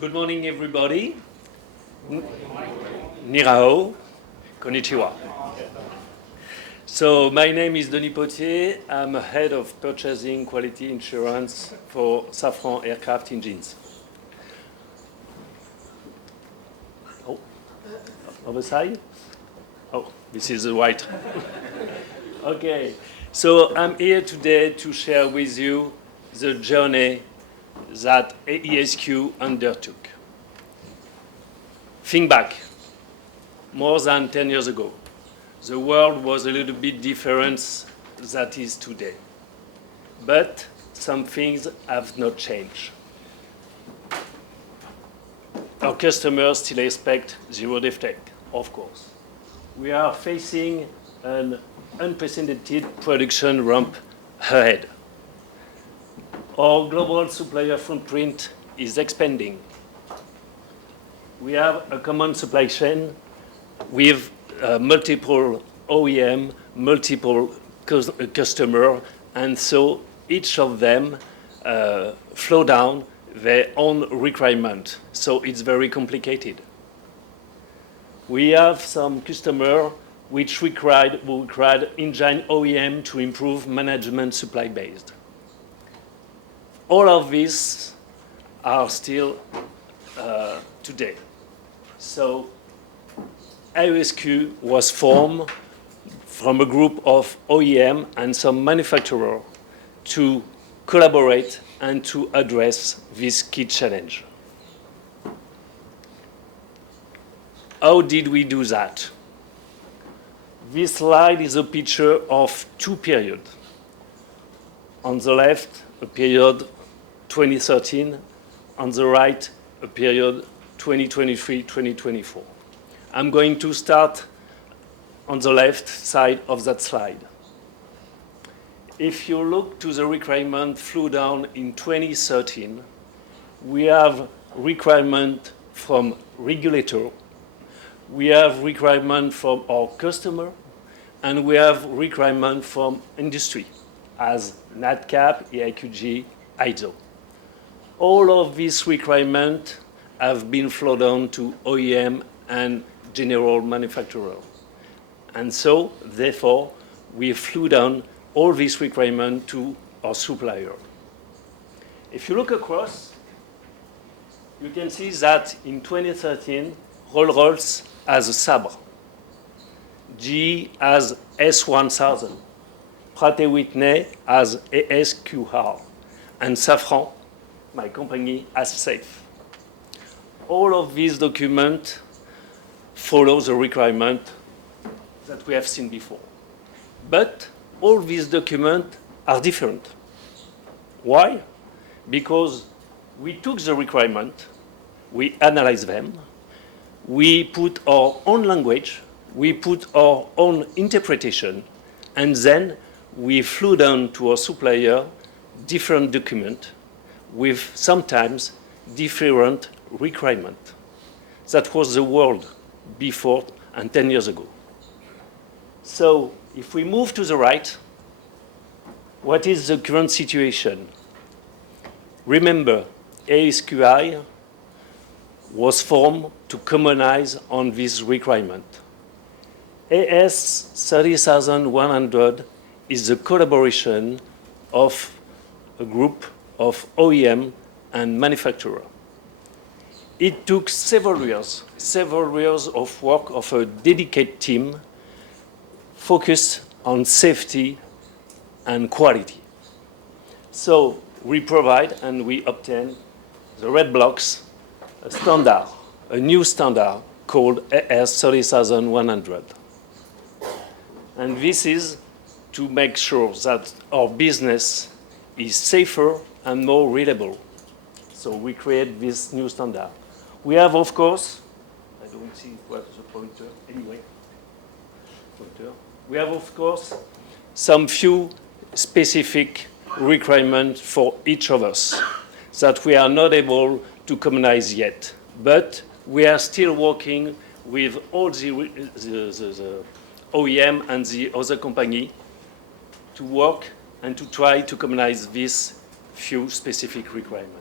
Good morning, everybody. Nihao, konnichiwa. So my name is Denis Pottier. I'm head of purchasing quality insurance for Safran aircraft engines. Oh, other side? Oh, this is the right. Okay, so I'm here today to share with you the journey that AESQ undertook. Think back, more than 10 years ago, the world was a little bit different than it is today. But some things have not changed. Our customers still expect zero defect, of course. We are facing an unprecedented production ramp ahead. Our global supplier footprint is expanding. We have a common supply chain with multiple OEM, multiple customers, and so each of them flow down their own requirement. So it's very complicated. We have some customers which required engine OEM to improve management supply based. All of these are still today. So AESQ was formed from a group of OEM and some manufacturers to collaborate and to address this key challenge. How did we do that? This slide is a picture of two periods. On the left, a period 2013, on the right, a period 2023-2024. I'm going to start on the left side of that slide. If you look to the requirement flew down in 2013, we have requirement from regulator, we have requirement from our customer, and we have requirement from industry, as NatCap, AIQG, ISO. All of these requirements have been flowed down to OEM and general manufacturer. And so, therefore, we flew down all these requirements to our supplier. If you look across, you can see that in 2013, Rolls-Royce has a Sabre, GE has S1000, Pratt & Whitney has AESQ, and Safran, my company, has SAFE. All of these documents follow the requirement that we have seen before. But all these documents are different. Why? Because we took the requirement, we analyzed them, we put our own language, we put our own interpretation, and then we flew down to our supplier different documents with sometimes different requirements. That was the world before and 10 years ago. So if we move to the right, what is the current situation? Remember, AESQI was formed to commonize on this requirement. AS 30100 is the collaboration of a group of OEM and manufacturer. It took several years of work of a dedicated team focused on safety and quality. So we provide and we obtain the red blocks, a standard, a new standard called AS 30100. And this is to make sure that our business is safer and more reliable. So we create this new standard. We have, of course, I don't see what's the pointer, anyway. Pointer. We have, of course, some few specific requirements for each of us that we are not able to commonize yet. But we are still working with all the OEM and the other company to work and to try to commonize these few specific requirements.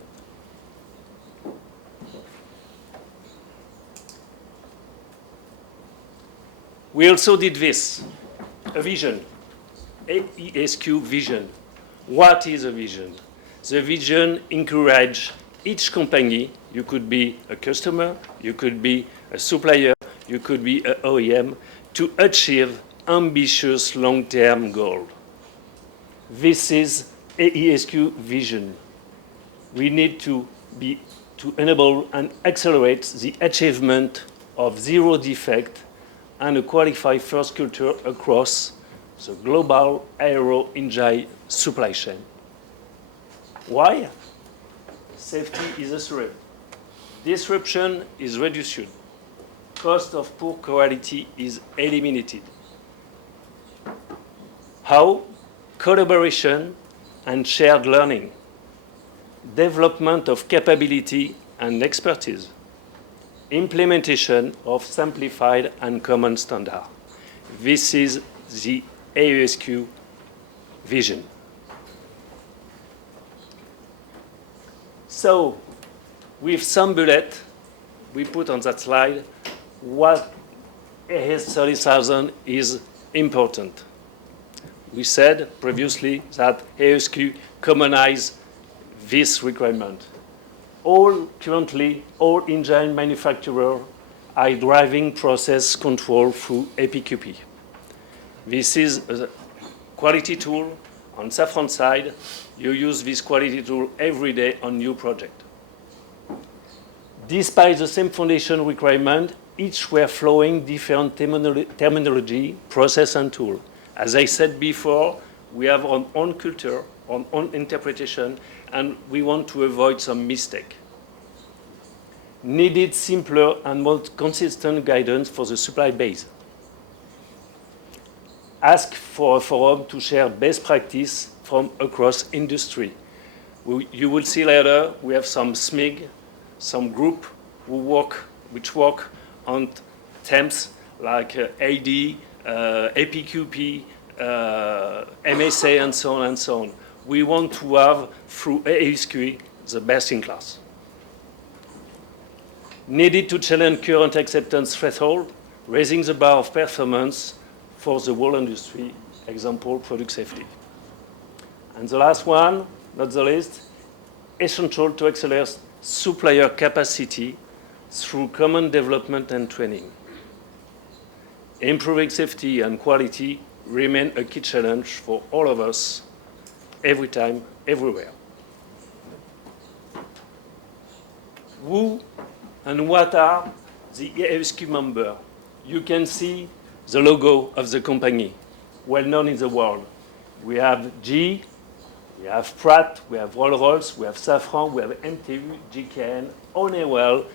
We also did this, a vision, AESQ vision. What is a vision? The vision encourages each company, you could be a customer, you could be a supplier, you could be an OEM, to achieve ambitious long-term goals. This is AESQ vision. We need to enable and accelerate the achievement of zero defect and a qualified first culture across the global aero engine supply chain. Why? Safety is a threat. Disruption is reduced. Cost of poor quality is eliminated. How? Collaboration and shared learning. Development of capability and expertise. Implementation of simplified and common standard. This is the AESQ vision. So, with some bullet, we put on that slide what AS 30,000 is important. We said previously that AESQ commonize this requirement. Currently, all engine manufacturers are driving process control through APQP. This is a quality tool. On Safran side, you use this quality tool every day on new project. Despite the same foundation requirement, each were flowing different terminology, process, and tool. As I said before, we have our own culture, our own interpretation, and we want to avoid some mistake. Needed simpler and more consistent guidance for the supply base. Ask for a forum to share best practice from across industry. You will see later we have some SMIG, some group which work on themes like AD, APQP, MSA, and so on and so on. We want to have, through AESQ, the best in class. Needed to challenge current acceptance threshold, raising the bar of performance for the whole industry, example, product safety. And the last one, not the least, essential to accelerate supplier capacity through common development and training. Improving safety and quality remain a key challenge for all of us, every time, everywhere. Who and what are the AESQ members? You can see the logo of the company, well known in the world. We have GE, we have Pratt, we have Rolls-Royce, we have Safran, we have MTU, GKN, Honeywell,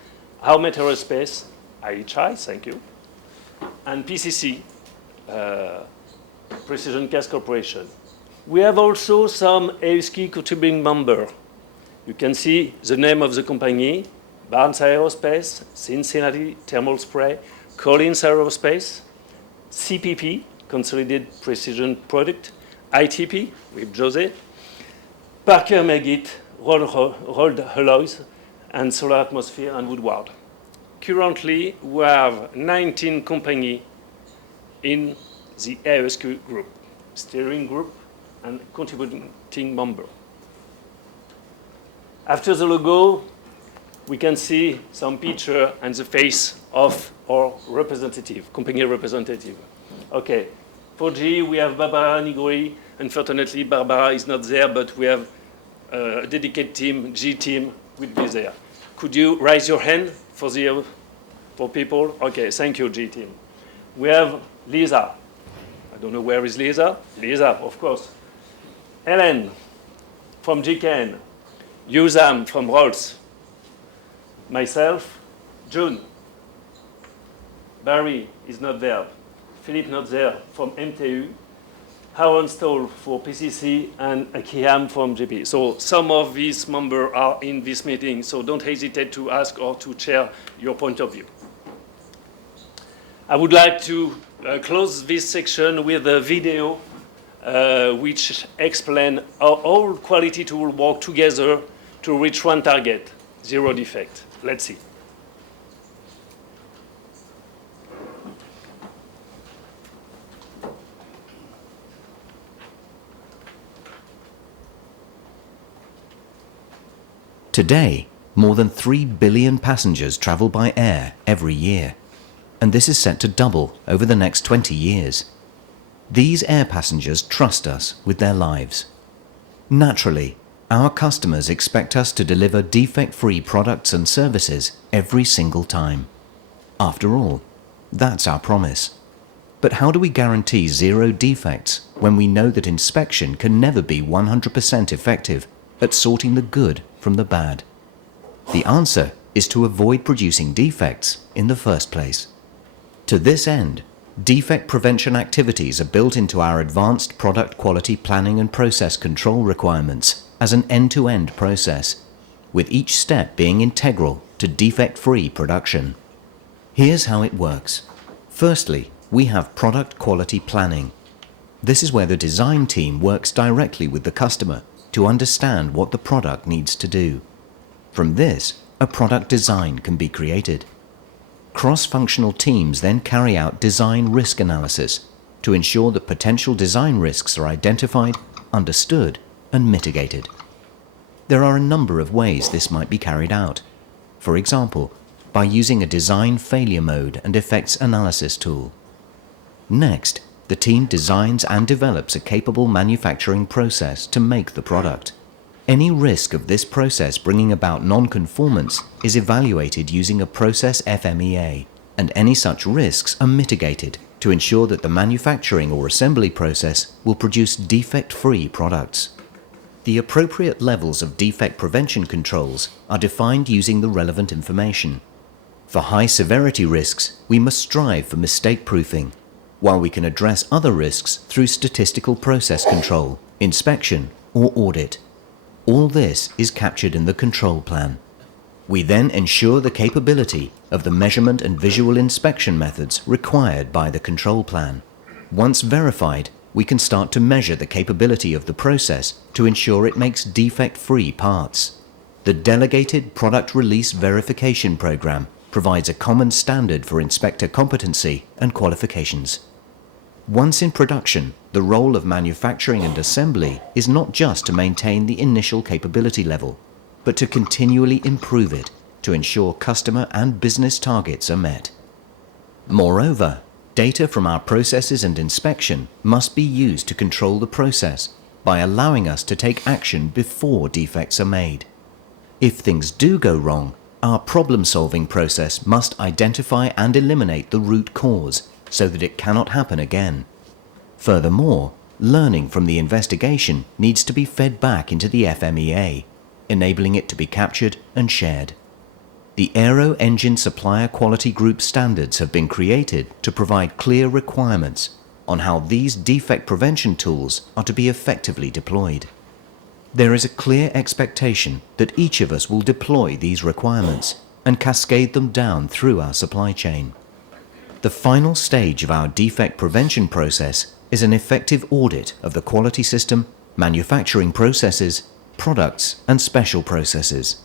Howmet Aerospace, IHI, thank you, and PCC, Precision Cast Corporation. We have also some AESQ contributing members. You can see the name of the company, Barnes Aerospace, Cincinnati Thermal Spray, Collins Aerospace, CPP, Consolidated Precision Product, ITP with Jose, Parker Meggitt, Rolled Alloys, and Solar Atmosphere and Woodward. Currently, we have 19 companies in the AESQ group, steering group, and contributing member. After the logo, we can see some picture and the face of our representative, company representative. Okay, for GE, we have Barbara Nigori. Unfortunately, Barbara is not there, but we have a dedicated team, GE team, will be there. Could you raise your hand for people? Okay, thank you, GE team. We have Lisa. I don't know where is Lisa. Lisa, of course. Helen from GKN. Yuzam from Rolls. Myself, June. Barry is not there. Philippe not there from MTU. Aaron Stoll for PCC and Akiham from JP. So some of these members are in this meeting, so don't hesitate to ask or to share your point of view. I would like to close this section with a video which explains how all quality tools work together to reach one target, zero defect. Let's see. Today, more than 3 billion passengers travel by air every year, and this is set to double over the next 20 years. These air passengers trust us with their lives. Naturally, our customers expect us to deliver defect-free products and services every single time. After all, that's our promise. But how do we guarantee zero defects when we know that inspection can never be 100% effective at sorting the good from the bad? The answer is to avoid producing defects in the first place. To this end, defect prevention activities are built into our advanced product quality planning and process control requirements as an end-to-end process, with each step being integral to defect-free production. Here's how it works. Firstly, we have product quality planning. This is where the design team works directly with the customer to understand what the product needs to do. From this, a product design can be created. Cross-functional teams then carry out design risk analysis to ensure that potential design risks are identified, understood, and mitigated. There are a number of ways this might be carried out. For example, by using a design failure mode and effects analysis tool. Next, the team designs and develops a capable manufacturing process to make the product. Any risk of this process bringing about non-conformance is evaluated using a process FMEA, and any such risks are mitigated to ensure that the manufacturing or assembly process will produce defect-free products. The appropriate levels of defect prevention controls are defined using the relevant information. For high-severity risks, we must strive for mistake proofing, while we can address other risks through statistical process control, inspection, or audit. All this is captured in the control plan. We then ensure the capability of the measurement and visual inspection methods required by the control plan. Once verified, we can start to measure the capability of the process to ensure it makes defect-free parts. The Delegated Product Release Verification Program provides a common standard for inspector competency and qualifications. Once in production, the role of manufacturing and assembly is not just to maintain the initial capability level, but to continually improve it to ensure customer and business targets are met. Moreover, data from our processes and inspection must be used to control the process by allowing us to take action before defects are made. If things do go wrong, our problem-solving process must identify and eliminate the root cause so that it cannot happen again. Furthermore, learning from the investigation needs to be fed back into the FMEA, enabling it to be captured and shared. The Aero Engine Supplier Quality Group standards have been created to provide clear requirements on how these defect prevention tools are to be effectively deployed. There is a clear expectation that each of us will deploy these requirements and cascade them down through our supply chain. The final stage of our defect prevention process is an effective audit of the quality system, manufacturing processes, products, and special processes.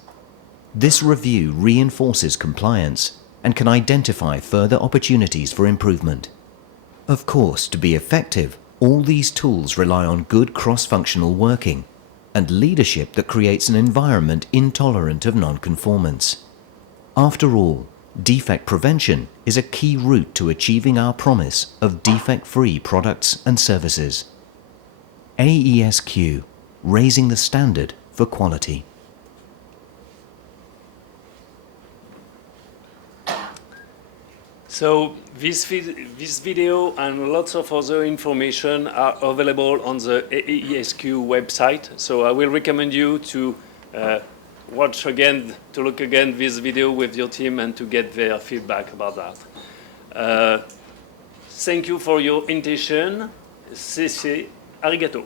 This review reinforces compliance and can identify further opportunities for improvement. Of course, to be effective, all these tools rely on good cross-functional working and leadership that creates an environment intolerant of non-conformance. After all, defect prevention is a key route to achieving our promise of defect-free products and services. AESQ, raising the standard for quality. So this video and lots of other information are available on the AESQ website. So I will recommend you to look again this video with your team and to get their feedback about that. Thank you for your attention. Arigato.